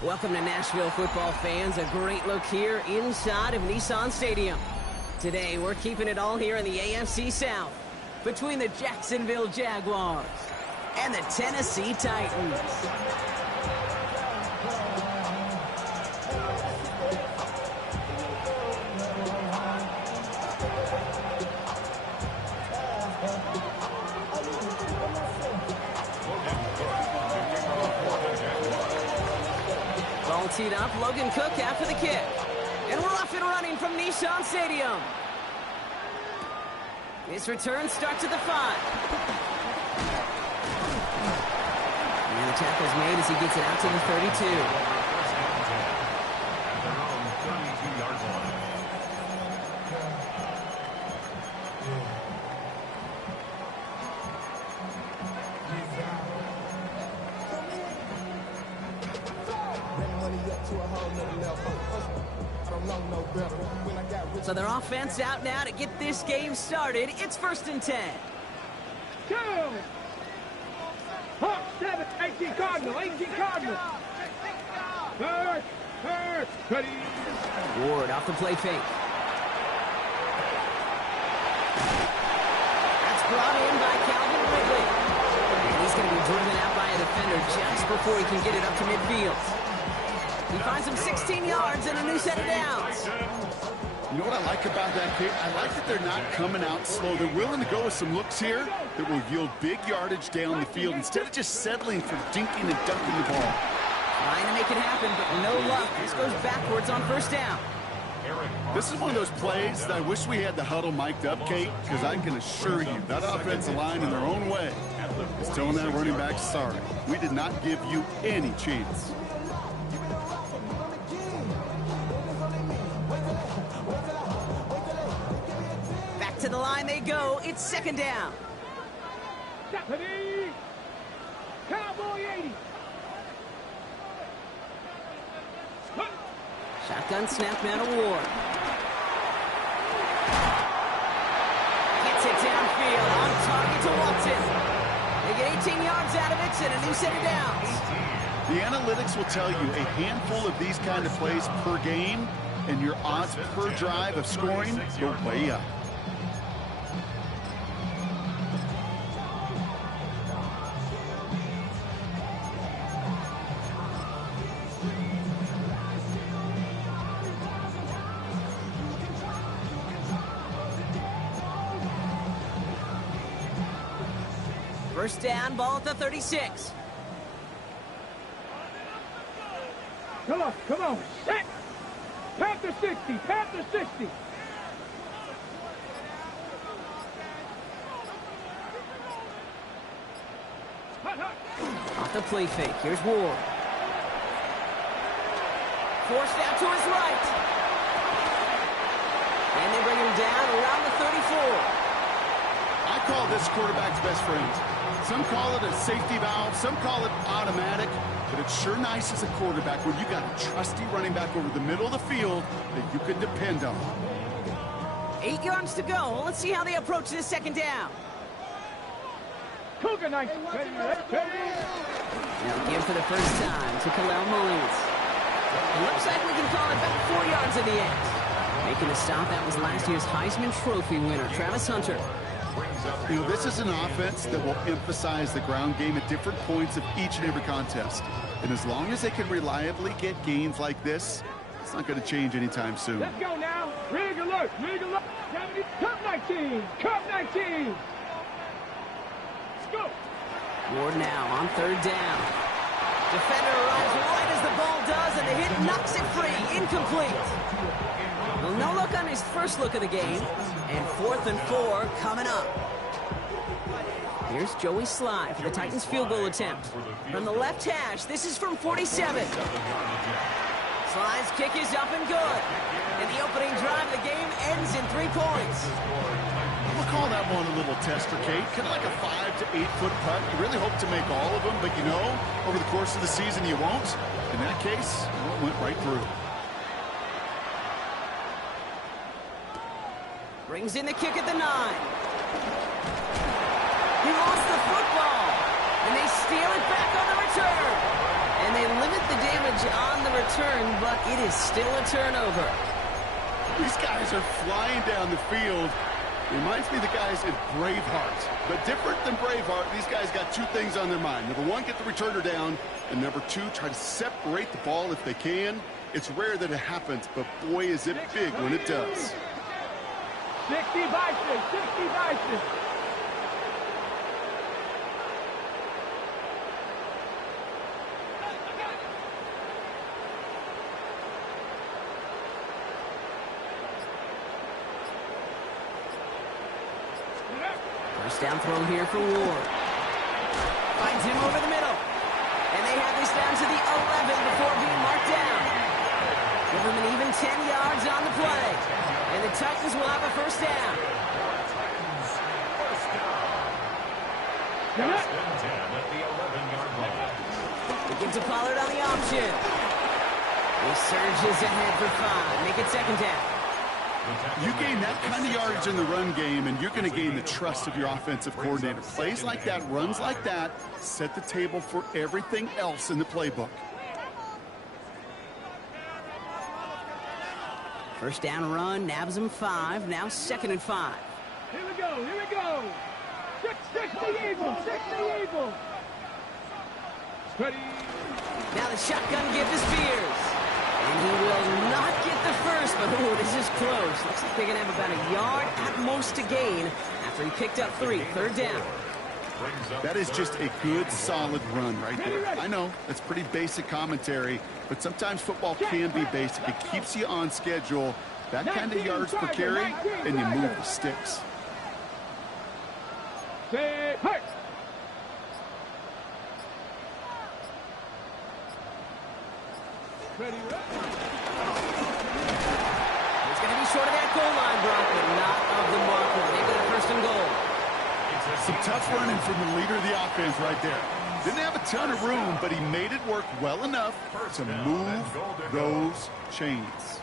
Welcome to Nashville football fans. A great look here inside of Nissan Stadium. Today, we're keeping it all here in the AFC South between the Jacksonville Jaguars and the Tennessee Titans. Ball teed up, Logan Cook after the kick. And we're off and running from Nissan Stadium. This return starts at the 5. And the tackle's made as he gets it out to the 32. So their offense out now to get this game started. It's 1st and 10. 2. Hawk 7, 18 Cardinal, 18 Cardinal. Hurt, ready. Ward off the play fake. That's brought in by Calvin Ridley. And he's going to be driven out by a defender just before he can get it up to midfield. He finds him 16 yards and a new set of downs. You know what I like about that kick? I like that they're not coming out slow. They're willing to go with some looks here that will yield big yardage down the field instead of just settling for dinking and dunking the ball. Trying to make it happen, but no luck. This goes backwards on 1st down. This is one of those plays that I wish we had the huddle mic'd up, Kate, because I can assure you that offensive line in their own way is telling that running back, sorry, we did not give you any chance. To the line they go. It's 2nd down. Stephanie! Cowboy 80. Shotgun snap now to Ward. Gets it downfield. On target to Walton. They get 18 yards out of it and a new set of downs. The analytics will tell you a handful of these kind of plays per game, and your odds per drive of scoring go way up. First down, ball at the 36. Come on, set! Panther 60, Panther 60. Off the play fake, here's Ward. Forced out to his right. And they bring him down around the 34. I call this quarterback's best friend. Some call it a safety valve, some call it automatic, but it's sure nice as a quarterback when you got a trusty running back over the middle of the field that you can depend on. 8 yards to go. Let's see how they approach this 2nd down. Cougar nice. Now again for the first time to Khalil Mullins. It looks like we can call it back 4 yards in the end. Making the stop, that was last year's Heisman Trophy winner, Travis Hunter. You know, this is an offense that will emphasize the ground game at different points of each and every contest. And as long as they can reliably get gains like this, it's not going to change anytime soon. Let's go now. Rig alert, rig alert. Cup 19, Cup 19. Let's go. Ward now on 3rd down. Defender arrives right as the ball does, and the hit knocks it free. Incomplete. Well, no look on his first look of the game. And 4th and 4 coming up. Here's Joey Sly for the Titans field goal attempt. From the left hash, this is from 47. Sly's kick is up and good. And the opening drive of the game ends in 3 points. We'll call that one a little tester, Kate. Kind of like a 5 to 8 foot putt. You really hope to make all of them, but you know, over the course of the season you won't. In that case, it went right through. Brings in the kick at the 9. He lost the football. And they steal it back on the return. And they limit the damage on the return, but it is still a turnover. These guys are flying down the field. Reminds me of the guys in Braveheart. But different than Braveheart, these guys got two things on their mind. Number one, get the returner down. And number two, try to separate the ball if they can. It's rare that it happens, but boy, is it big when it does. 60 vices, 60 vices. First down throw here for Ward. Finds him over the middle. And they have this down to the 11 before being marked down. Give them an even 10 yards on the play. And the Titans will have a first down. They give to Pollard on the option. He surges ahead for 5. Make it second down. You gain that kind of yardage in the run game, and you're going to gain the trust of your offensive coordinator. Plays like that, runs like that, set the table for everything else in the playbook. First down run, nabs him 5. Now second and 5. Here we go, here we go. 60 Eagles, 60 Eagles. Ready. Now the shotgun give to Spears. And he will not get the first, but ooh, this is close. Looks like they're going to have about a yard at most to gain after he picked up 3. Third down. That is just a good, solid run right there. I know, that's pretty basic commentary, but sometimes football can be basic. It keeps you on schedule. That kind of yards per carry, and you move the sticks. Hey! Ready, It's going to be short of that goal line, Brock, but not of the marker. They've got a first and goal. Some tough running from the leader of the offense right there. Didn't have a ton of room, but he made it work well enough to move those chains.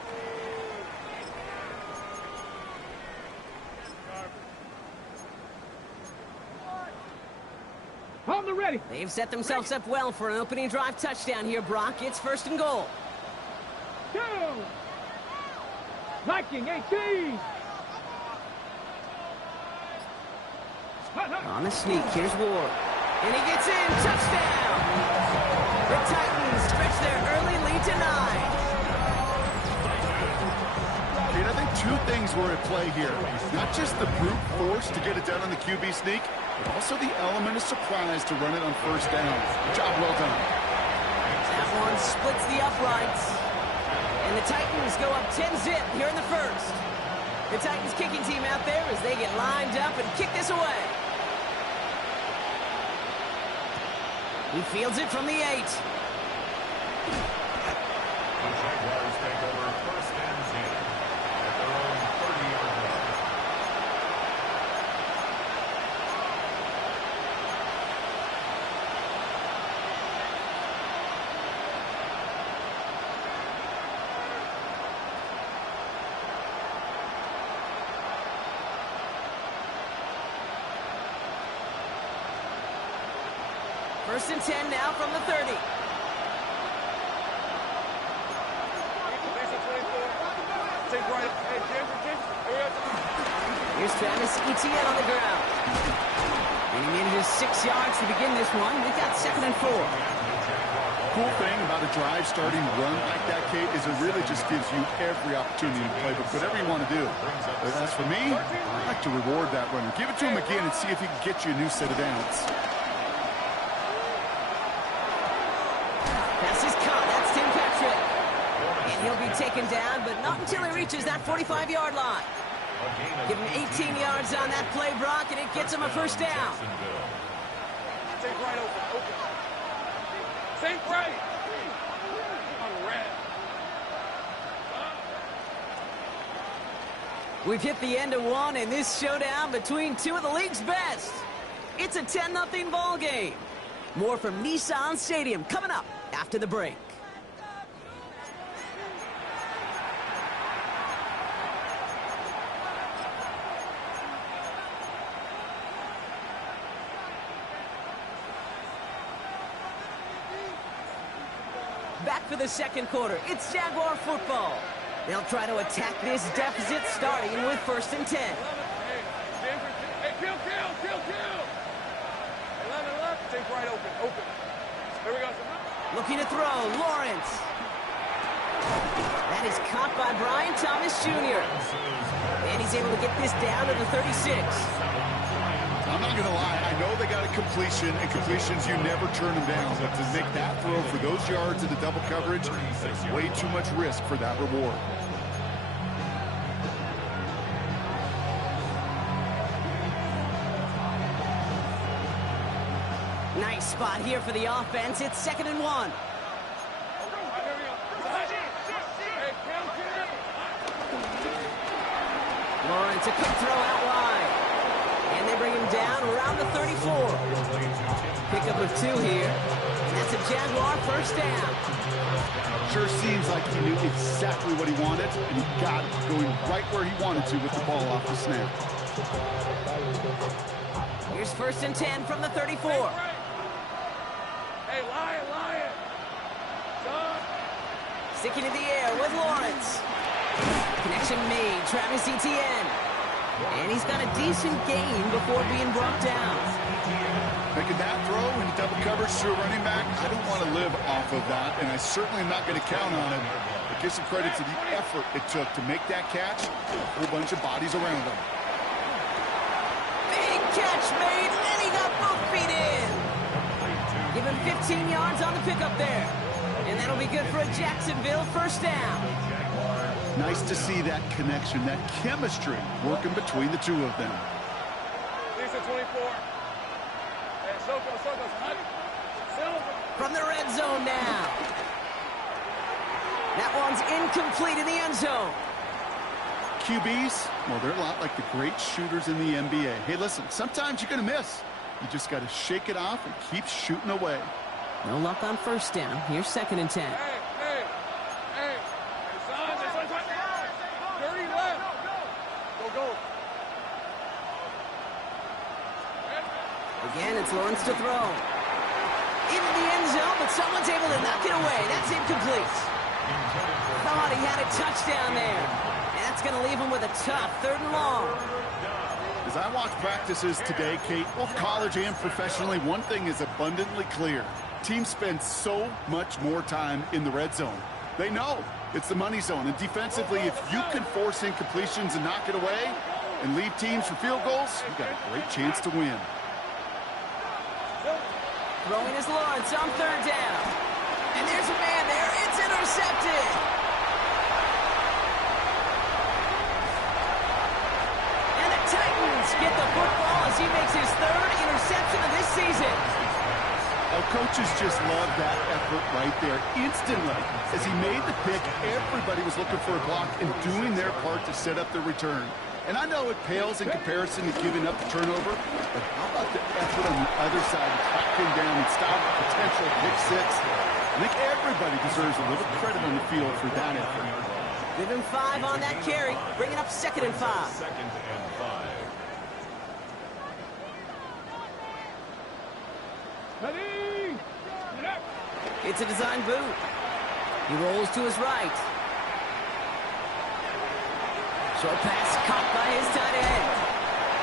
On the ready. They've set themselves up well for an opening drive touchdown here, Brock. It's first and goal. 2. Viking 18. On the sneak, here's Ward. And he gets in, touchdown! The Titans stretch their early lead to 9. And I think two things were at play here. Not just the brute force to get it done on the QB sneak, but also the element of surprise to run it on first down. Job well done. That one splits the uprights. And the Titans go up 10-zip here in the first. The Titans kicking team out there as they get lined up and kick this away. He fields it from the 8. The Jaguars take over first and 10 at their own 30-yard line. First and 10 now from the 30. Here's Travis Etienne on the ground. And he manages 6 yards to begin this one. We've got second and 4. Cool thing about a drive starting run like that, Kate, is it really just gives you every opportunity to play with whatever you want to do. But as for me, I like to reward that runner. Give it to him again and see if he can get you a new set of downs. Pass is caught. That's Tim Patrick. And he'll be taken down, but not until he reaches that 45-yard line. Give him 18 yards on that play, Brock, and it gets him a first down. Take right open. Take right. We've hit the end of one in this showdown between two of the league's best. It's a 10-0 ball game. More from Nissan Stadium coming up after the break. for the second quarter. It's Jaguar football. They'll try to attack this deficit starting with 1st and 10. Hey, kill. Hey, left. Take right open. Here we go. Looking to throw, Lawrence. That is caught by Brian Thomas Jr. And he's able to get this down to the 36. I'm not going to lie. I know they got a completion, and completions, you never turn them down. But to make that throw for those yards into double coverage, that's way too much risk for that reward. Nice spot here for the offense. It's 2nd and 1. Lawrence, a quick throw out wide. And they bring him down around the 34. Pickup of 2 here. And that's a Jaguar 1st down. Sure seems like he knew exactly what he wanted, and he got it going right where he wanted to with the ball off the snap. Here's 1st and 10 from the 34. Hey, Lion. Sticking in the air with Lawrence. Connection made, Travis Etienne. And he's got a decent gain before being brought down. Making that throw into double coverage to a running back, I don't want to live off of that, and I certainly am not going to count on it. But give some credit to the effort it took to make that catch. A whole bunch of bodies around him. Big catch made, and he got both feet in. Give him 15 yards on the pickup there. And that'll be good for a Jacksonville 1st down. Nice to see that connection, that chemistry working between the two of them. Lisa 24. Hey, Soko. From the red zone now. That one's incomplete in the end zone. QBs, well, they're a lot like the great shooters in the NBA. Hey, listen, sometimes you're going to miss. You just got to shake it off and keep shooting away. No luck on 1st down. Here's 2nd and 10. Hey, son, this one's dirty left. Go. Again, it's Lawrence to throw. Into the end zone, but someone's able to knock it away. That's incomplete. Thought he had a touchdown there. And that's going to leave him with a tough 3rd and long. As I watch practices today, Kate, both college and professionally, one thing is abundantly clear. Teams spend so much more time in the red zone. They know it's the money zone. And defensively, if you can force incompletions and knock it away and leave teams for field goals, you've got a great chance to win. Throwing is Lawrence on 3rd down. And there's a man there. It's intercepted. And the Titans get the football as he makes his 3rd interception of this season. Our coaches just love that effort right there. Instantly, as he made the pick, everybody was looking for a block and doing their part to set up the return. And I know it pales in comparison to giving up the turnover, but how about the effort on the other side to track him down and stop a potential pick 6? I think everybody deserves a little credit on the field for that effort. Give him 5 on that carry, bringing up 2nd and 5. 2nd and 5. It's a design boot. He rolls to his right. Short pass caught by his tight end.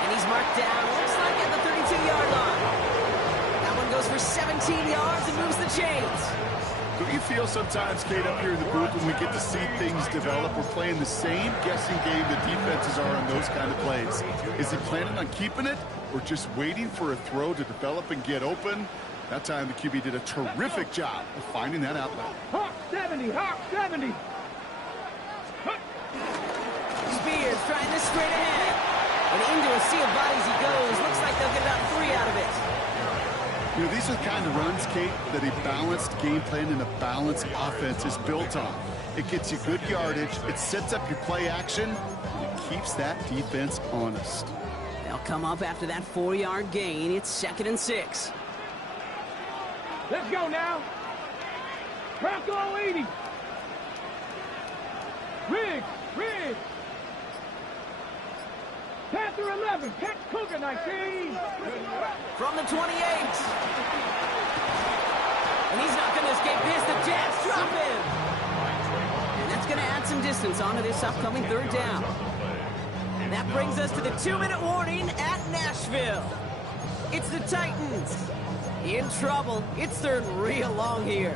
And he's marked down, looks like at the 32-yard line. That one goes for 17 yards and moves the chains. Don't you feel sometimes, Kate, up here in the booth when we get to see things develop, we're playing the same guessing game the defenses are on those kind of plays? Is he planning on keeping it or just waiting for a throw to develop and get open? That time the QB did a terrific job of finding that outlet. Hawk 70. Spears trying this straight ahead. And into a sea of bodies he goes. Looks like they'll get about 3 out of it. You know, these are the kind of runs, Kate, that a balanced game plan and a balanced offense is built on. It gets you good yardage, it sets up your play action, and it keeps that defense honest. They'll come up after that 4-yard gain. It's 2nd and 6. Let's go now. Bronco 80. Riggs. Panther 11. Cougar 19. From the 28. And he's not going to escape this. The Jags drop him. And that's going to add some distance onto this upcoming third down. And that brings us to the 2-minute warning at Nashville. It's the Titans in trouble. It's third real long here.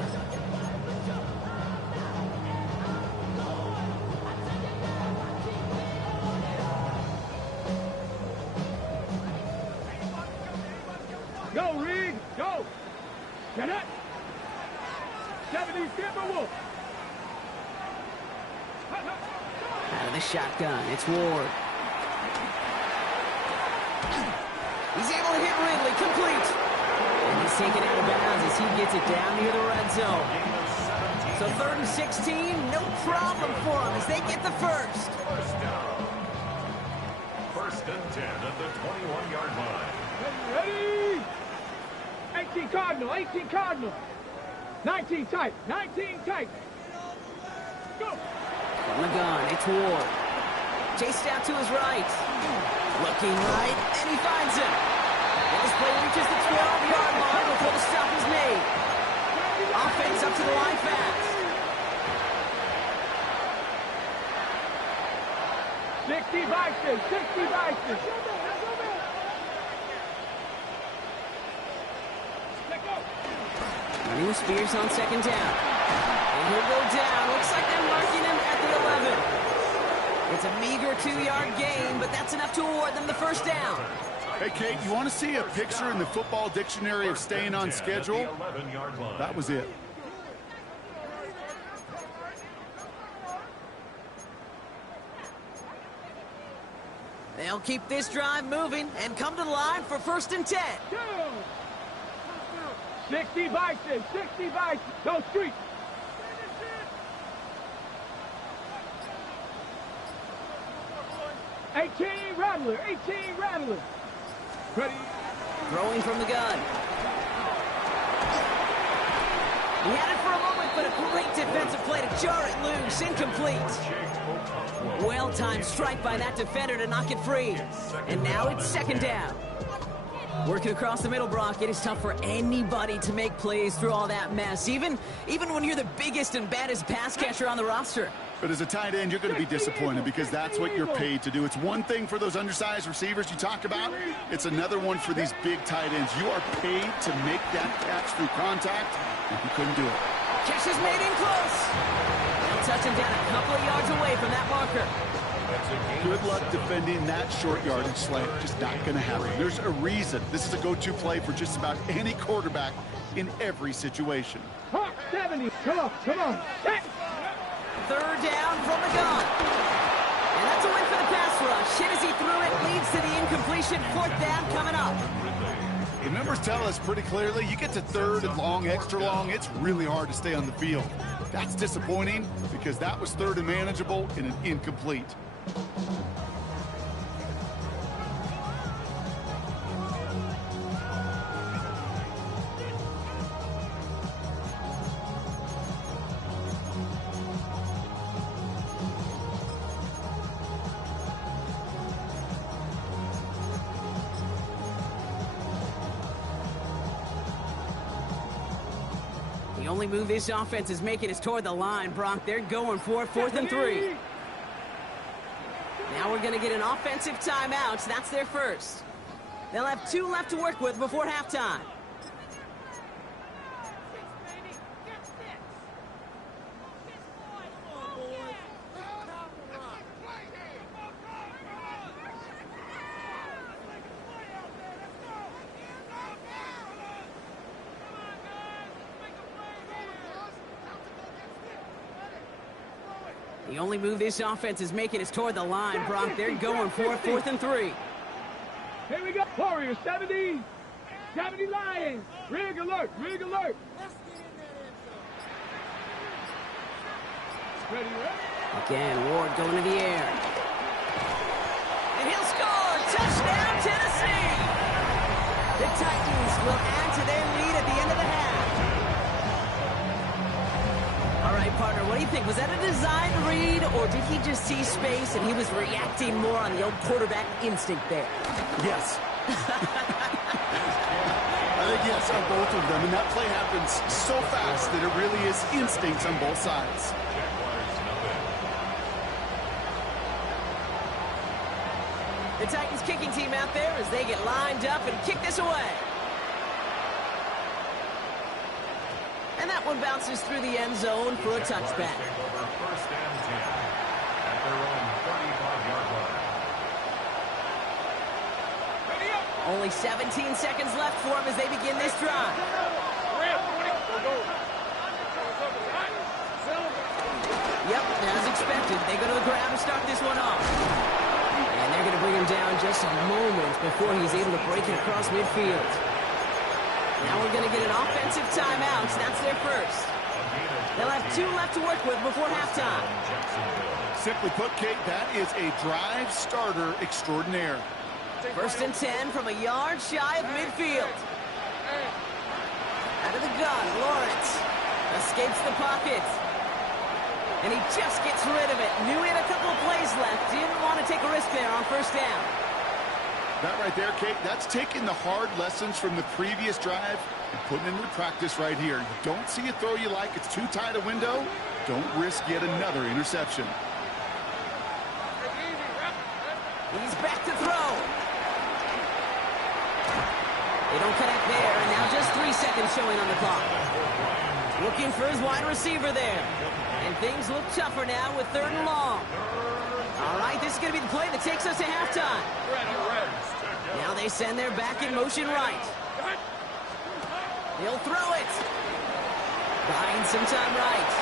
Go, Reed, go. Get it. 70 Timberwolves. Out of the shotgun, it's Ward. He's able to hit Ridley, complete. And he's taken out of bounds as he gets it down near the red zone. So 3rd and 16, no problem for him as they get the first. First down. 1st and 10 at the 21-yard line. Ready? 18 Cardinal, 18 Cardinal. 19 tight, 19 tight. Go. From the gun, it's Ward. Chased out to his right. Looking right, and he finds him. And this play reaches the 12-yard line before the stop is made. Offense up to the line fast. 60 Bison, 60 Bison. Running with Spears on 2nd down. And he'll go down. Looks like they're marking him at the 11. It's a meager 2-yard gain, but that's enough to award them the first down. Hey, Kate, you want to see a picture in the football dictionary of staying on schedule? That was it. They'll keep this drive moving and come to the line for 1st and 10. 60 Bison, 60 Bison. Go street. 18 Rattler, 18 Rattler. Ready? Throwing from the gun. He had it for a moment, but a great defensive play to jar it loose. Incomplete. Well-timed strike by that defender to knock it free. And now it's 2nd down. Working across the middle, Brock, it is tough for anybody to make plays through all that mess, even when you're the biggest and baddest pass catcher on the roster. But as a tight end, you're going to be disappointed because that's what you're paid to do. It's one thing for those undersized receivers you talk about. It's another one for these big tight ends. You are paid to make that catch through contact, and you couldn't do it. Catch is made in close. They'll touch him down a couple of yards away from that marker. Good luck defending that short yardage slant. Just not going to happen. There's a reason this is a go-to play for just about any quarterback in every situation. Hawk 70. Come on, come on. Set. 3rd down from the gun. And that's a win for the pass rush. Hit as he threw it, leads to the incompletion. 4th down coming up. The numbers tell us pretty clearly, you get to 3rd and long, extra long, it's really hard to stay on the field. That's disappointing because that was 3rd and manageable and an incomplete. The only move this offense is making is toward the line, Brock. They're going for it, 4th and 3. Now we're going to get an offensive timeout. That's their first. They'll have 2 left to work with before halftime. The only move this offense is making is toward the line, Brock. They're going for it, 4th and 3. Here we go. Warriors, 70. 70 Lions. Rig alert, rig alert. Ready, ready. Again, Ward going to the air. And he'll score! Touchdown, Tennessee! The Titans will add to their lead at the end of the half. All right, partner, what do you think? Was that a design read, or did he just see space and he was reacting more on the old quarterback instinct there? Yes. I think yes, on both of them, and that play happens so fast that it really is instincts on both sides. The Titans kicking team out there as they get lined up and kick this away. And that one bounces through the end zone for a touchback. First and 10 at their own 35-yard line. Only 17 seconds left for them as they begin this drive. Yep, as expected, they go to the ground to start this one off. And they're going to bring him down just a moment before he's able to break it across midfield. Now we're going to get an offensive timeout. That's their first. They'll have 2 left to work with before halftime. Simply put, Kate, that is a drive starter extraordinaire. First and 10 from a yard shy of midfield. Out of the gun, Lawrence escapes the pocket. And he just gets rid of it. Knew he had a couple of plays left. Didn't want to take a risk there on first down. That right there, Kate, that's taking the hard lessons from the previous drive and putting into practice right here. You don't see a throw you like, it's too tight a window, don't risk yet another interception. He's back to throw. They don't connect there, and now just 3 seconds showing on the clock. Looking for his wide receiver there. And things look tougher now with 3rd and long. All right, this is going to be the play that takes us to halftime. Now they send their back in motion right. He'll throw it. Buying some time right.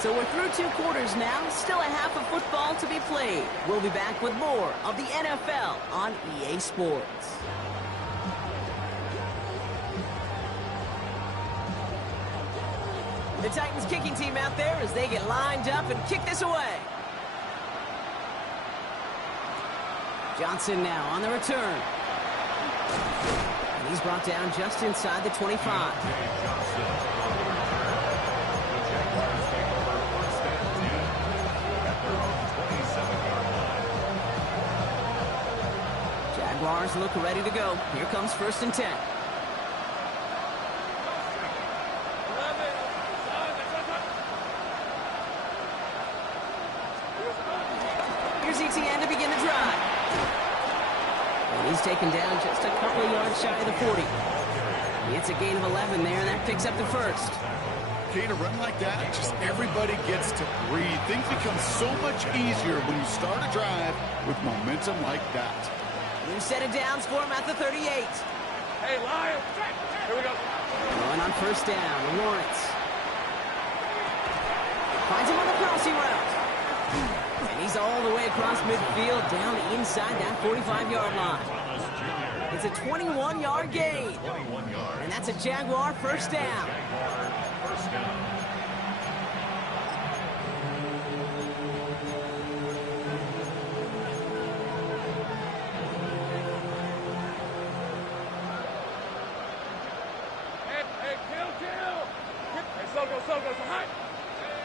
So we're through 2 quarters now. Still a half of football to be played. We'll be back with more of the NFL on EA Sports. The Titans kicking team out there as they get lined up and kick this away. Johnson now on the return. And he's brought down just inside the 25. Jaguars look ready to go. Here comes 1st and 10. Here's ETN to begin the drive. And he's taken down just a couple of yards shy of the 40. It's a gain of 11 there, and that picks up the first. Okay, to run like that, just everybody gets to breathe. Things become so much easier when you start a drive with momentum like that. New set of downs for him at the 38. Hey, Lion. Here we go. Going on 1st down, Lawrence. Finds him on the crossing route. And he's all the way across midfield, down inside that 45-yard line. It's a 21-yard gain. And that's a Jaguar 1st down.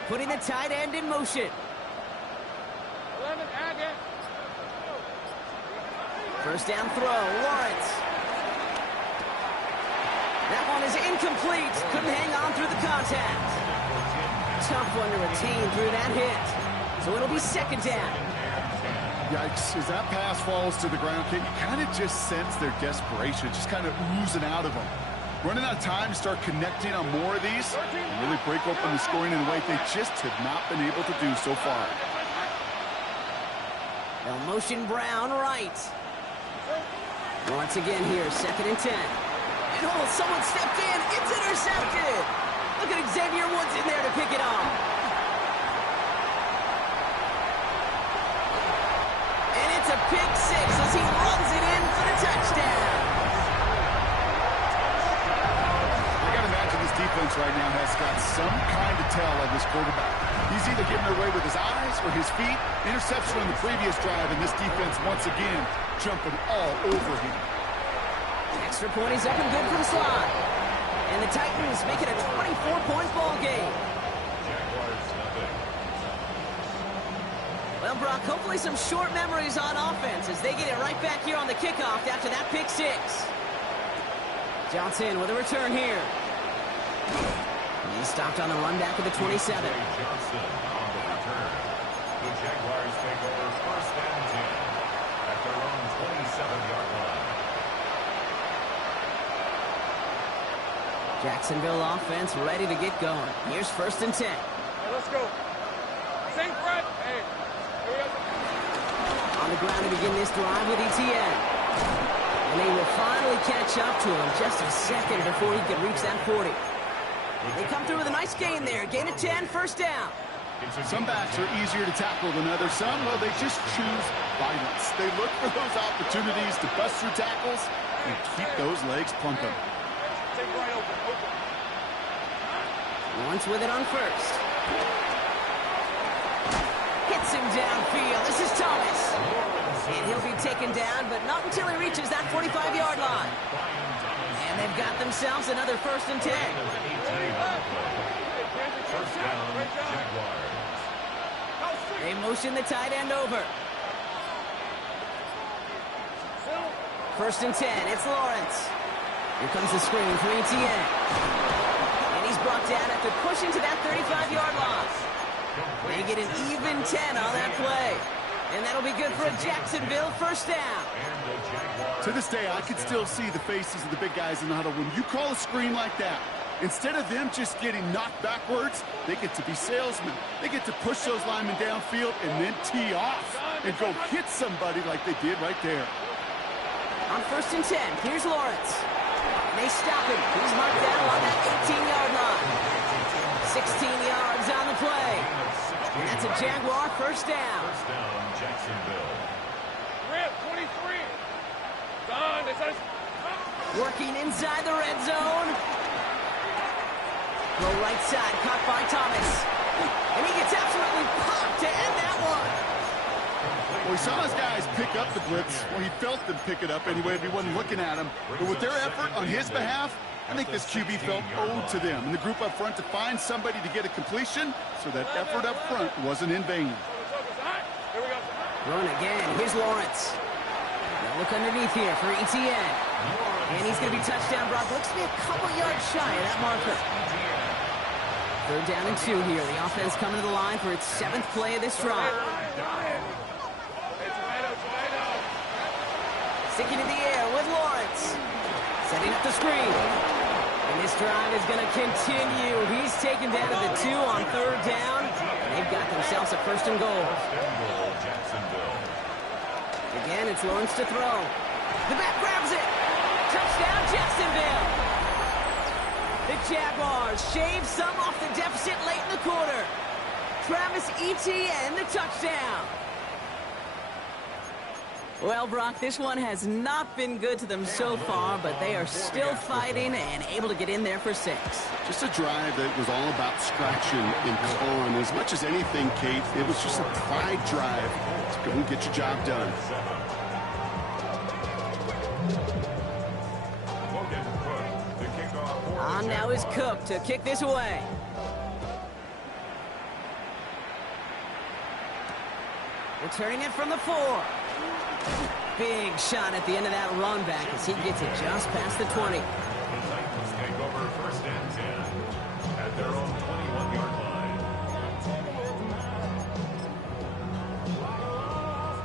Putting the tight end in motion. 11, again. 1st down throw, Lawrence. That one is incomplete. Couldn't hang on through the contact. Tough one to retain through that hit. So it'll be 2nd down. Yikes, as that pass falls to the ground, Kate, you kind of just sense their desperation, just kind of oozing out of them. Running out of time to start connecting on more of these and really break open the scoring in a way they just have not been able to do so far. They'll motion Brown right. Once again here, 2nd and 10. And oh, someone stepped in. It's intercepted. Look at Xavier Woods in there to pick it off. And it's a pick 6 as he runs it in for the touchdown. Defense right now has got some kind of tell on this quarterback. He's either getting away with his eyes or his feet. Interception on the previous drive, and this defense once again jumping all over him. Extra point is up and good from slide. And the Titans make it a 24-point ball game. Well, Brock, hopefully some short memories on offense as they get it right back here on the kickoff after that pick six. Johnson with a return here. He stopped on the run back of the 27. Johnson on the return. The Jaguars take over first and 10 at their own 27-yard line. Jacksonville offense ready to get going. Here's first and 10. Hey, let's go. Same front. Hey, here we go. On the ground to begin this drive with ETN. And they will finally catch up to him just a second before he can reach that 40. They come through with a nice gain there. Gain of 10, first down. Some backs are easier to tackle than others. Some, well, they just choose violence. They look for those opportunities to bust through tackles and keep those legs pumping. Take right open. Lawrence with it on first. Hits him downfield. This is Thomas. And he'll be taken down, but not until he reaches that 45-yard line. And they've got themselves another first and 10. First down, Jaguars. They motion the tight end over. First and 10. It's Lawrence. Here comes the screen for ETN. And he's brought down after pushing to that 35-yard line. They get an even 10 on that play. And that'll be good for a Jacksonville first down. To this day, I can still see the faces of the big guys in the huddle. When you call a screen like that, instead of them just getting knocked backwards, they get to be salesmen. They get to push those linemen downfield and then tee off and go hit somebody like they did right there. On first and 10, here's Lawrence. And they stop him. He's marked down along that 18-yard line. 16 yards on the play. And that's a Jaguar first down. First down, Jacksonville. Rip, 23. Done. Working inside the red zone. Go right side, caught by Thomas. And he gets absolutely popped to end that one. Well, we saw those guys pick up the blitz. Well, he felt them pick it up anyway if he wasn't looking at him. But with their effort on his behalf, I think this QB felt owed to them. And the group up front to find somebody to get a completion, so that effort up front wasn't in vain. Run again. Here's Lawrence. Now look underneath here for ETN. And he's going to be touchdown. Brock looks to be a couple yards shy of that marker. Third down and 2 here. The offense coming to the line for its 7th play of this drive. Sticking in the air with Lawrence. Setting up the screen. And this drive is going to continue. He's taken down to the 2 on third down. They've got themselves a first and goal. Again, it's Lawrence to throw. The back grabs it. Touchdown, Jacksonville. The Jaguars shave some off the deficit late in the quarter. Travis Etienne, the touchdown. Well, Brock, this one has not been good to them so far, but they are still fighting and able to get in there for 6. Just a drive that was all about scratching and clawing. As much as anything, Kate, it was just a pride drive to go and get your job done. On now is Cook to kick this away. Returning it from the 4. Big shot at the end of that run back as he gets it just past the 20. The Titans take over first and 10 at their own 21-yard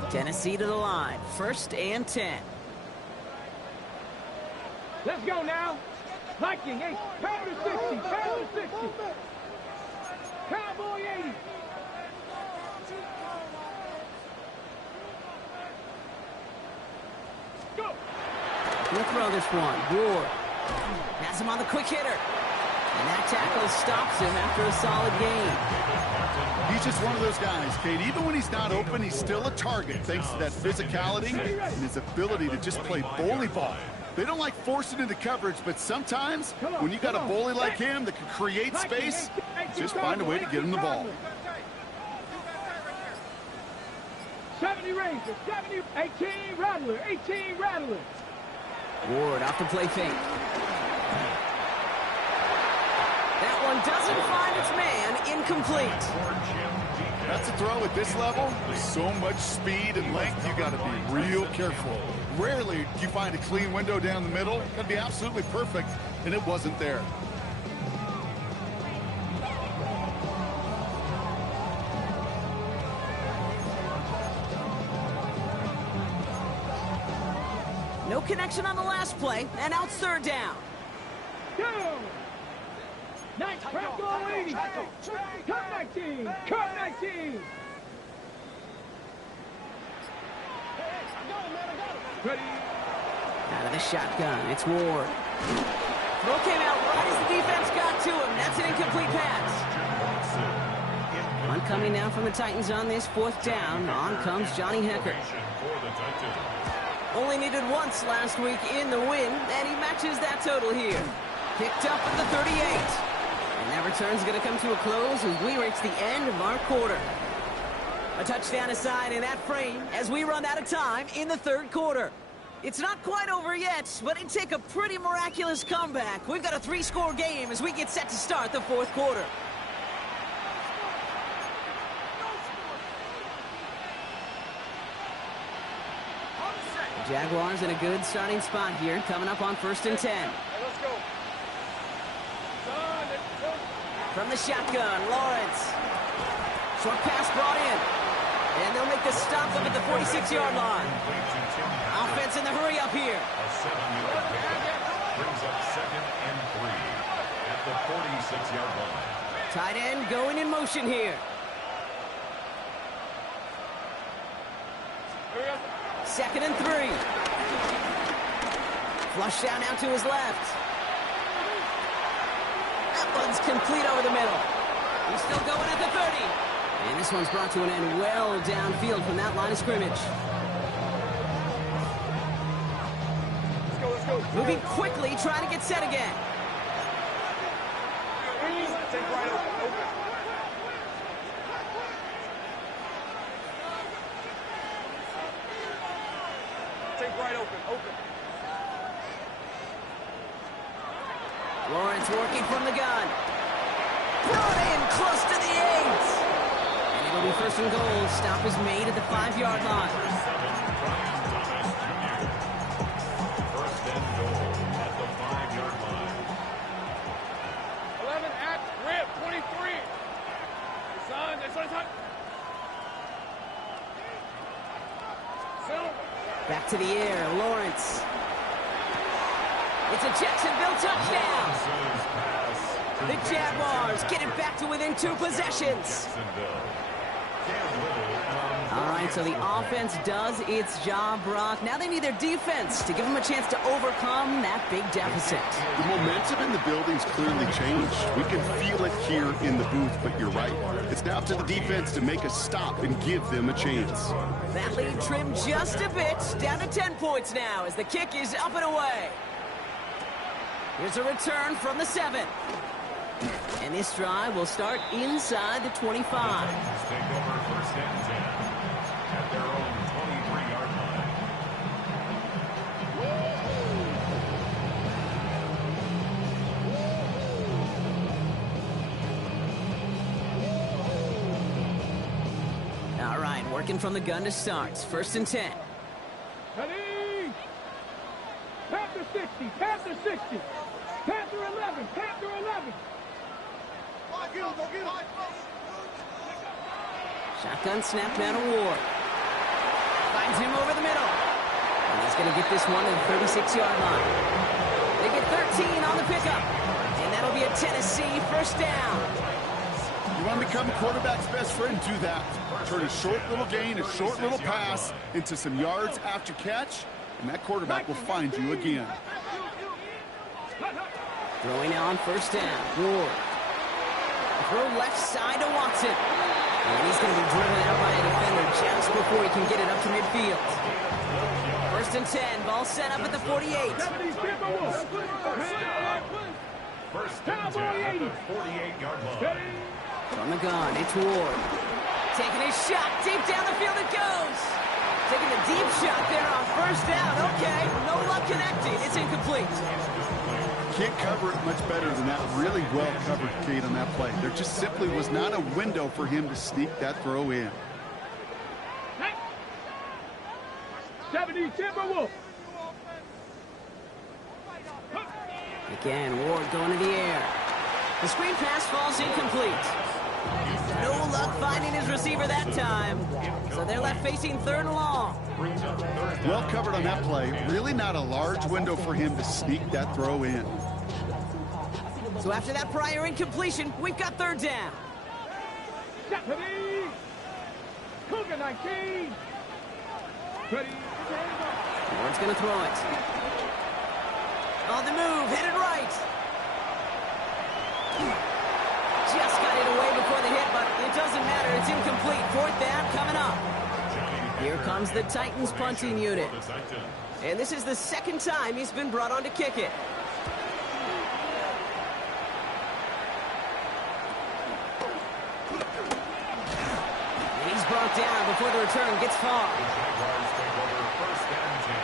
line. Tennessee to the line. First and 10. Let's go now. Viking 8, pound to 60, pound to 60. Cowboy 80. Go. He'll throw this one. Ward has him on the quick hitter. And that tackle stops him after a solid gain. He's just one of those guys, Kate. Even when he's not open, he's still a target thanks to that physicality and his ability to just play bully ball. They don't like forcing into coverage, but sometimes when you got a bully like him that can create space, just find a way to get him the ball. 70 Ranger, 70, 18 Rattler, 18 Rattler. Ward off the play fake. That one doesn't find its man. Incomplete. That's a throw at this level. There's so much speed and length, you got to be real careful. Rarely do you find a clean window down the middle. Got to be absolutely perfect, and it wasn't there. No connection on the last play, and now it's third down. Go! Nice press ball 80. Cut 19. Cut 19. Ready. Out of the shotgun, it's Ward. Throw came out right as the defense got to him. That's an incomplete pass. Oncoming now from the Titans on this fourth down. On comes Johnny Hecker. Only needed once last week in the win, and he matches that total here. Picked up at the 38. And that return's going to come to a close as we reach the end of our quarter. A touchdown aside in that frame as we run out of time in the third quarter. It's not quite over yet, but it'd take a pretty miraculous comeback. We've got a 3-score game as we get set to start the fourth quarter. The Jaguars in a good starting spot here, coming up on 1st and 10. Let's go. From the shotgun, Lawrence. Short pass brought in. And they'll make the stop up at the 46-yard line. Offense in the hurry up here. A 7-yard gain brings up 2nd and 3 at the 46-yard line. Tight end going in motion here. 2nd and 3. Flush down now to his left. That one's complete over the middle. He's still going at the 30. And this one's brought to an end well downfield from that line of scrimmage. Let's go. Moving quickly, trying to get set again. Take right open. Take right open. Lawrence working from the gun. Brought in close to the 8. And it'll be 1st and goal. Stop is made at the 5-yard line. 1st and goal at the 5-yard line. 11 at rip. 23. Son, that's on. Back to the air, Lawrence. It's a Jacksonville touchdown. The Jaguars get it back to within 2 possessions. All right, so the offense does its job, Brock. Now they need their defense to give them a chance to overcome that big deficit. The momentum in the building's clearly changed. We can feel it here in the booth, but you're right. It's now up to the defense to make a stop and give them a chance. That lead trimmed just a bit, down to 10 points now as the kick is up and away. Here's a return from the 7. And this drive will start inside the 25. Take over 1st and 10 at their own 23-yard line. All right, working from the gun to start. 1st and 10. Ready. Panther 60. Panther 60. Panther 11. Panther 11. Shotgun snap now to Ward. Finds him over the middle. And he's going to get this one to the 36-yard line. They get 13 on the pickup. And that'll be a Tennessee 1st down. You want to become a quarterback's best friend, do that. Turn a short little gain, a short little pass into some yards after catch, and that quarterback will find you again. Throwing now on 1st down. Ward. Throw left side to Watson. And he's going to be driven out by a defender just before he can get it up to midfield. 1st and 10. Ball set up at the 48. 1st and 10 at the 48-yard line. From the gun, it's Ward. Taking his shot. Deep down the field it goes. Taking the Deep shot there on first down. Okay, no luck connecting. It's incomplete. Can't cover it much better than that. Really well covered, Kate, on that play. There just simply was not a window for him to sneak that throw in. 70 Timberwolves. Again, Ward going to the air. The screen pass falls incomplete. No luck finding his receiver that time. So they're left facing 3rd and long. Well covered on that play. Really not a large window for him to sneak that throw in. So after that prior incompletion, we've got 3rd down. Stephanie. Cougar 19. Ready. Ward's going to throw it. On the move, hit it right. Just got it away before the hit, but it doesn't matter. It's incomplete. 4th down coming up. Here comes the Titans punting unit. And this is the 2nd time he's been brought on to kick it. And he's brought down before the return gets far. The Jaguars take over 1st and 10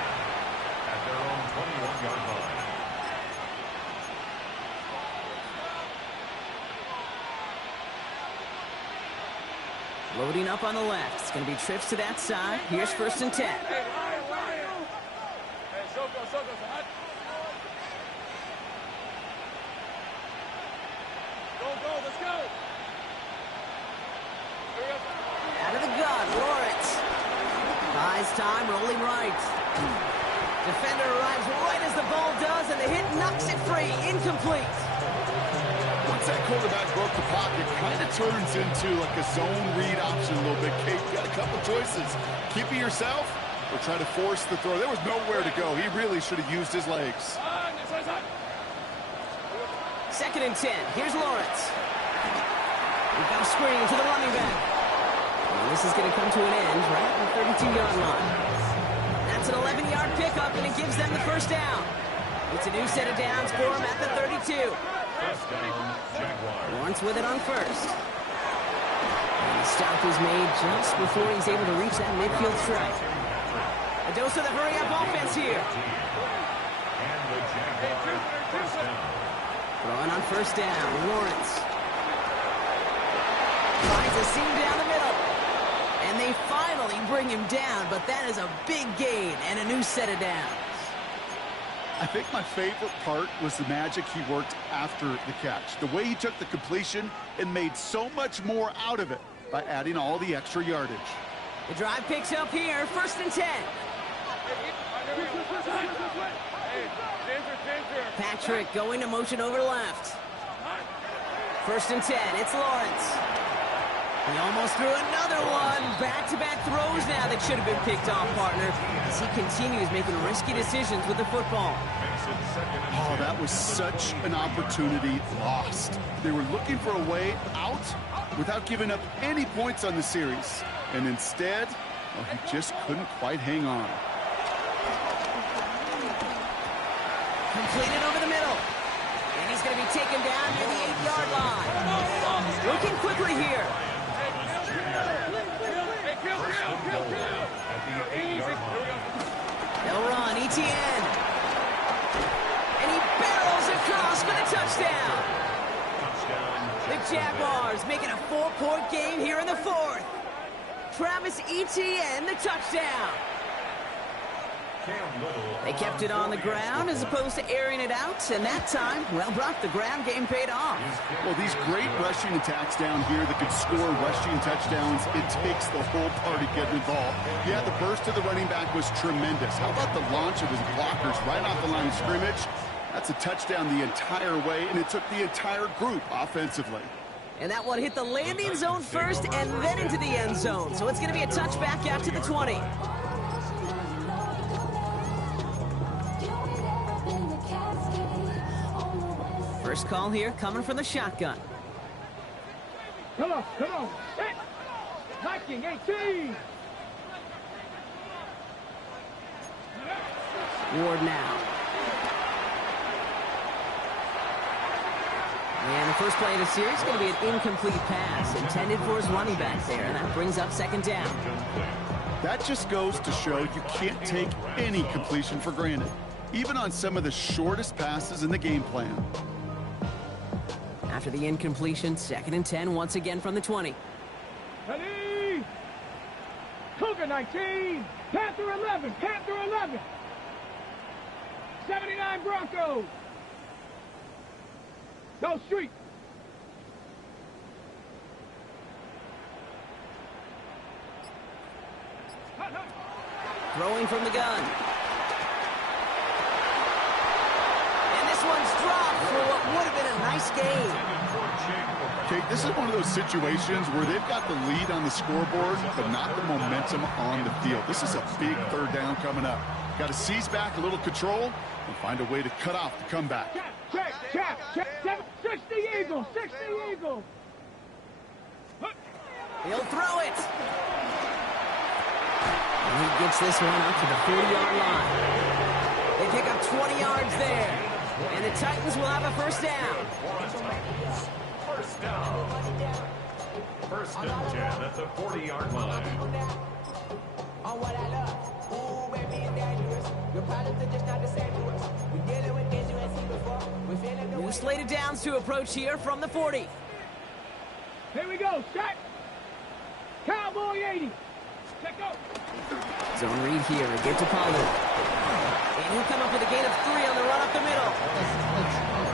at their own 21-yard line. Loading up on the left. It's going to be trips to that side. Here's 1st and 10. Out of the gun, Lawrence. Buys time, rolling right. Defender arrives right as the ball does, and the hit knocks it free. Incomplete. Once that quarterback broke the pocket, kind of turns into like a zone read option a little bit. Kate, got a couple choices. Keep it yourself or try to force the throw. There was nowhere to go. He really should have used his legs. 2nd and 10. Here's Lawrence. We've got a screen to the running back. And this is going to come to an end right at the 32-yard line. That's an 11-yard pickup, and it gives them the 1st down. It's a new set of downs for him at the 32. 1st down, Jaguars. Lawrence with it on 1st. And the stop was made just before he's able to reach that midfield stripe. A dose of the hurry-up offense here. And the Jaguars 1st down. Throwing on 1st down, Lawrence. Finds a seam down the middle. And they finally bring him down, but that is a big gain and a new set of downs. I think my favorite part was the magic he worked after the catch. The way he took the completion and made so much more out of it by adding all the extra yardage. The drive picks up here, 1st and 10. Patrick going to motion over left. 1st and 10, it's Lawrence. He almost threw another one. Back-to-back throws now that should have been picked off, partner, as he continues making risky decisions with the football. Oh, that was such an opportunity lost. They were looking for a way out without giving up any points on the series. And instead, well, he just couldn't quite hang on. Completed over the middle. And he's going to be taken down near the 8-yard line. Looking quickly here. They'll run, ETN. And he barrels across for the touchdown. The Jaguars making a 4-point game here in the 4th. Travis Etienne, the touchdown. They kept it on the ground as opposed to airing it out, and that time, well, Brock, the ground game paid off. Well, these great rushing attacks down here that could score rushing touchdowns, it takes the whole party getting involved. Yeah, the burst of the running back was tremendous. How about the launch of his blockers right off the line of scrimmage? That's a touchdown the entire way, and it took the entire group offensively. And that one hit the landing zone first and then into the end zone. So it's going to be a touchback out to the 20. First call here coming from the shotgun. Come on. Hit. Hiking 18. Ward now. And the first play of the series is going to be an incomplete pass intended for his running back there, and that brings up 2nd down. That just goes to show you can't take any completion for granted, even on some of the shortest passes in the game plan. After the incompletion, 2nd and 10 once again from the 20. Ready? Cougar 19, Panther 11, Panther 11. 79 Broncos. Go street. Throwing from the gun. And this one's dropped for what would have been a nice game. Okay, this is one of those situations where they've got the lead on the scoreboard, but not the momentum on the field. This is a big 3rd down coming up. Got to seize back a little control and find a way to cut off the comeback. Check. 60 Eagles, 60 Eagles. He'll throw it. And he gets this one up to the 40-yard line. They pick up 20 yards there. And the Titans will have a 1st down. First down. 1st and 10 at the 40-yard line. On what I love. Ooh, baby, it's dangerous. Your problems are just not the same to us. We dealing with things you ain't seen before. We're feeling the New slated downs to approach here from the 40. Here we go, set. Cowboy 80. Check out. Zone read here, a get to Pollard. And he'll come up with a gain of 3 on the run up the middle.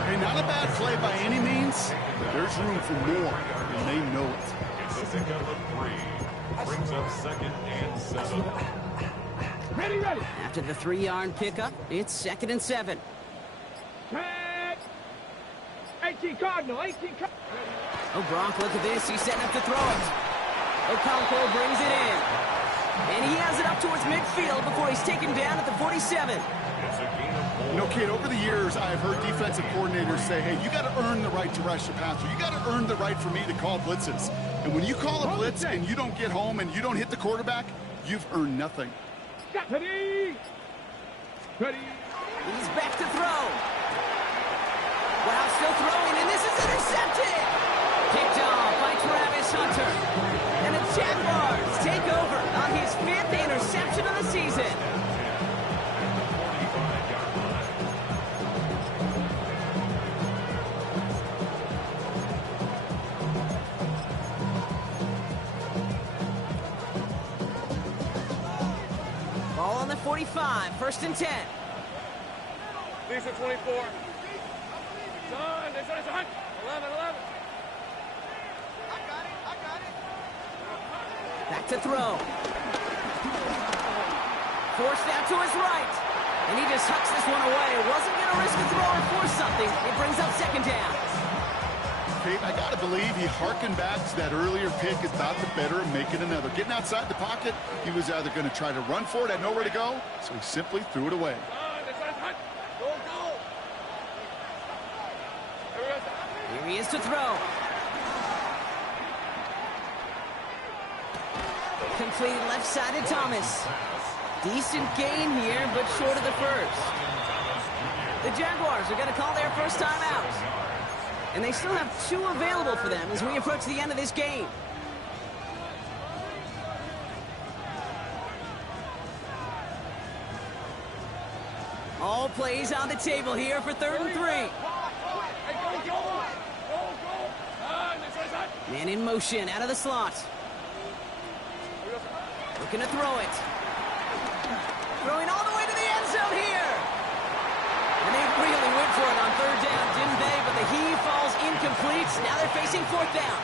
Hey, not a bad play by any means, but there's room for more, and they know it. It's a pickup of 3. Brings up 2nd and 7. Ready. After the 3-yard pickup, it's 2nd and 7. Check. 18 Cardinal, 18 Cardinal. Oh, Gronk, look at this. He's setting up to throw it. Okonkwo brings it in. And he has it up towards midfield before he's taken down at the 47. It's a gain of 4. You know, Kate, over the years, I've heard defensive coordinators say, hey, you got to earn the right to rush the passer. You got to earn the right for me to call blitzes. And when you call a blitz and you don't get home and you don't hit the quarterback, you've earned nothing. Ready. He's back to throw. Wow, still throwing, and this is intercepted. Picked off by Travis Hunter. And the Jaguars take over on his 5th interception of the season. Ball on the 45, 1st and 10. Lisa 24. Son, this one is 11. Back to throw. Forced out to his right. And he just hucks this one away. Wasn't going to risk a throw or force something. It brings up 2nd down. Kate, I got to believe he hearkened back to that earlier pick and thought the better of making another. Getting outside the pocket, he was either going to try to run for it, had nowhere to go, so he simply threw it away. Here he is to throw. Completed left-sided Thomas. Decent gain here, but short of the 1st. The Jaguars are going to call their 1st time out. And they still have 2 available for them as we approach the end of this game. All plays on the table here for 3rd and 3. Man in motion, out of the slot. Looking to throw it. Throwing all the way to the end zone here. And they really went for it on 3rd down, didn't they? But the heave falls incomplete. Now they're facing 4th down.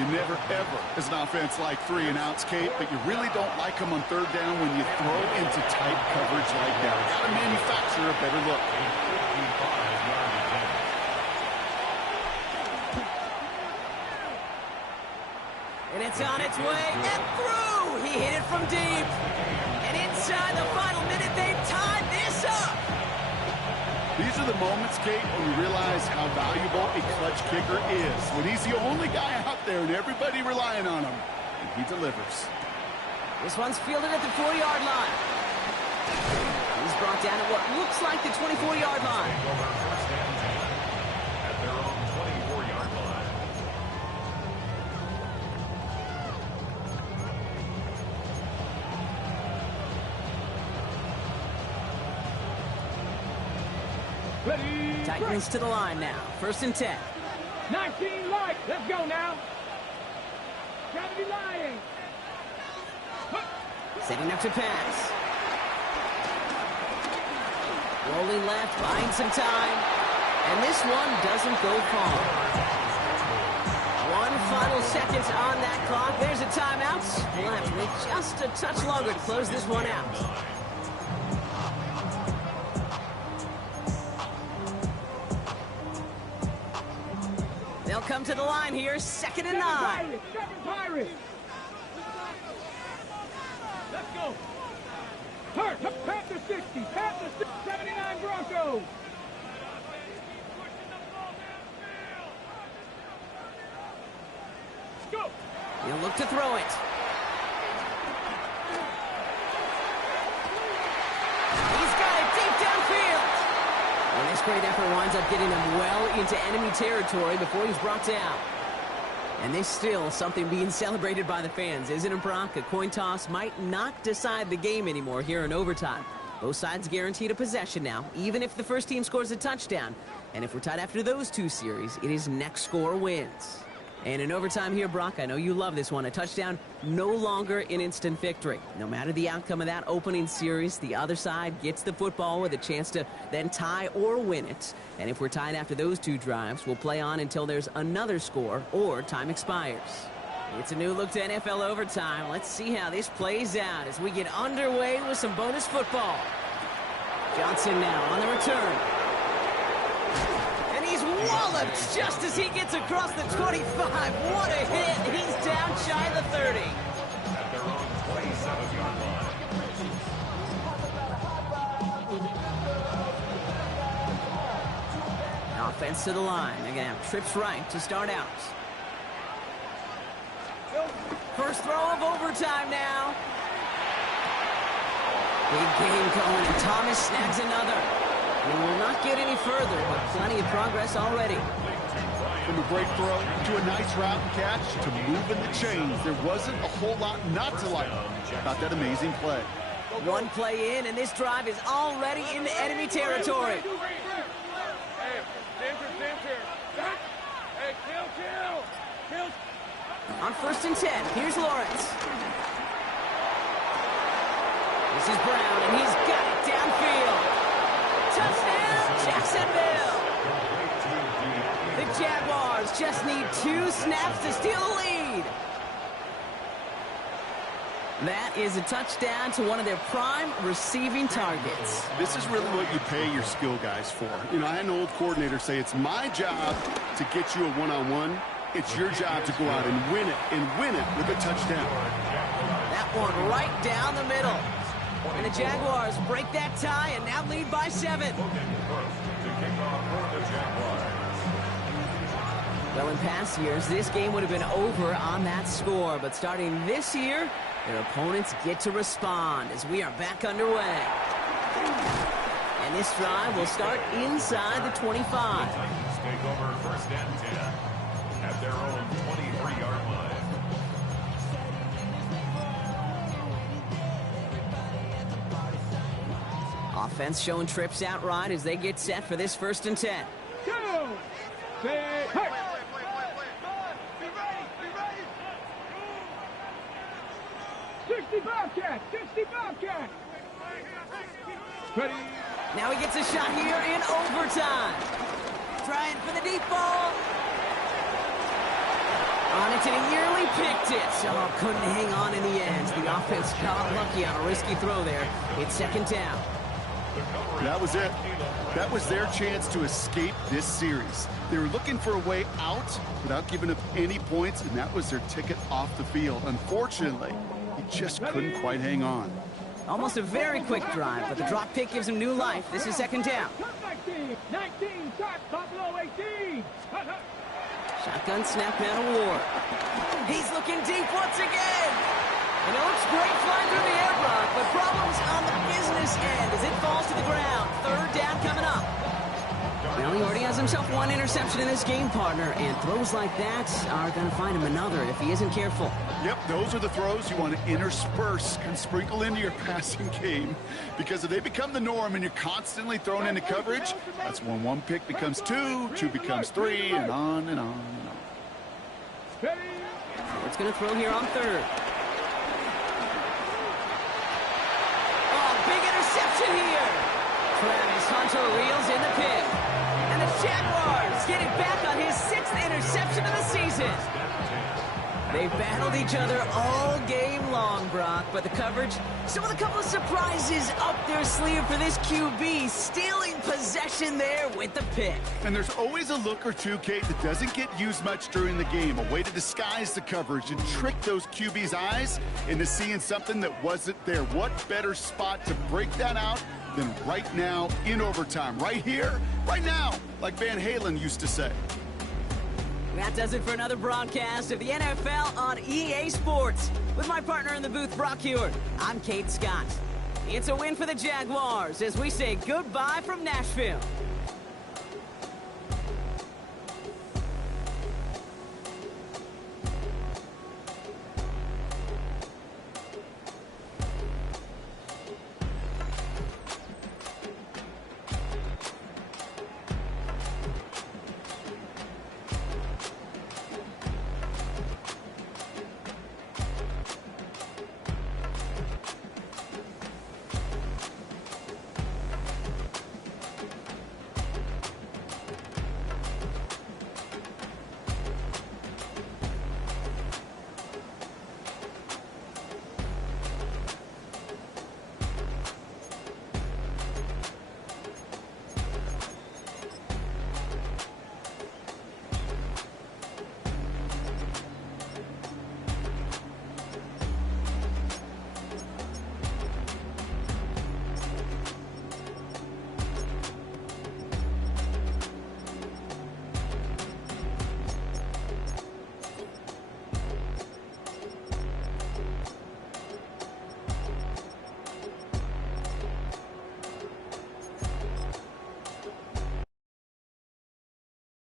You never, ever, as an offense, like 3 and outs, Kate, but you really don't like them on 3rd down when you throw into tight coverage like that. Got to manufacture a better look. And it's on its way and through. He hit it from deep. And inside the final minute, they've tied this up. These are the moments, Kate, when you realize how valuable a clutch kicker is. When he's the only guy out there and everybody relying on him, and he delivers. This one's fielded at the 4-yard line. He's brought down at what looks like the 24-yard line. At their own 24-yard line. Ready. Titans to the line now. 1st and 10. 19 light. Let's go now. Gotta be lying. Setting up to pass. Rolling left, buying some time. And this one doesn't go far. 1 final seconds on that clock. There's a timeout. We'll have to wait just a touch longer to close this one out. They'll come to the line here, 2nd and 9. Pirates. Let's go. Hurt. Panther 60. Panther 79 Broncos. Go. He'll look to throw it. He's got it deep downfield. And this great effort winds up getting him well into enemy territory before he's brought down. And there's still something being celebrated by the fans, isn't it, Brock? A coin toss might not decide the game anymore here in overtime. Both sides guaranteed a possession now, even if the first team scores a touchdown. And if we're tied after those 2 series, it is next score wins. And in overtime here, Brock, I know you love this one. A touchdown, no longer an instant victory. No matter the outcome of that opening series, the other side gets the football with a chance to then tie or win it. And if we're tied after those 2 drives, we'll play on until there's another score or time expires. It's a new look to NFL overtime. Let's see how this plays out as we get underway with some bonus football. Johnson now on the return. Walloped just as he gets across the 25. What a hit. He's down shy of the 30. At their own 27-yard line. Offense to the line. They're going to have trips right to start out. First throw of overtime now. Big game going, and Thomas snags another. We will not get any further, but plenty of progress already. From a great throw to a nice route and catch to moving the chains, there wasn't a whole lot not to like about that amazing play. 1 play in, and this drive is already into enemy territory. On 1st and 10, here's Lawrence. This is Brown, and he's got it downfield. Touchdown, Jacksonville! The Jaguars just need 2 snaps to steal the lead. That is a touchdown to one of their prime receiving targets. This is really what you pay your skill guys for. You know, I had an old coordinator say it's my job to get you a one-on-one. It's your job to go out and win it with a touchdown. That one right down the middle. And the Jaguars break that tie and now lead by 7. Well, in past years, this game would have been over on that score. But starting this year, their opponents get to respond as we are back underway. And this drive will start inside the 25. Take over 1st and 10 at their own 23-yard line. Offense showing trips out right as they get set for this 1st and 10. Go! Say, hey! 60 Bobcat! 60 Bobcat! Ready? Now he gets a shot here in overtime. Trying for the deep ball. On it, and he nearly picked it. Oh, couldn't hang on in the end. The offense got lucky on a risky throw there. It's 2nd down. That was it. That was their chance to escape this series. They were looking for a way out without giving up any points, and that was their ticket off the field. Unfortunately, he just couldn't quite hang on. Almost a very quick drive, but the drop pick gives him new life. This is 2nd down. 19, shot, Buffalo 18. Shotgun snap man award. He's looking deep once again. And it looks great flying through the air, Brock, but problems on the business end as it falls to the ground. 3rd down coming up. Well, he already has himself 1 one interception in this game, partner, and throws like that are going to find him another if he isn't careful. Yep, those are the throws you want to intersperse and sprinkle into your passing game, because if they become the norm and you're constantly thrown into coverage, that's when one pick becomes two, two becomes three, and on and on and on. It's going to throw here on third. Oh, big interception here. Travis Hunter reels in the pick. And the Jaguars getting back on his 6th interception of the season. They've battled each other all game long, Brock, but the coverage, still with a couple of surprises up their sleeve for this QB, stealing possession there with the pick. And there's always a look or two, Kate, that doesn't get used much during the game, a way to disguise the coverage and trick those QB's eyes into seeing something that wasn't there. What better spot to break that out than right now in overtime? Right here, right now, like Van Halen used to say. That does it for another broadcast of the NFL on EA Sports. With my partner in the booth, Brock Hewitt, I'm Kate Scott. It's a win for the Jaguars as we say goodbye from Nashville.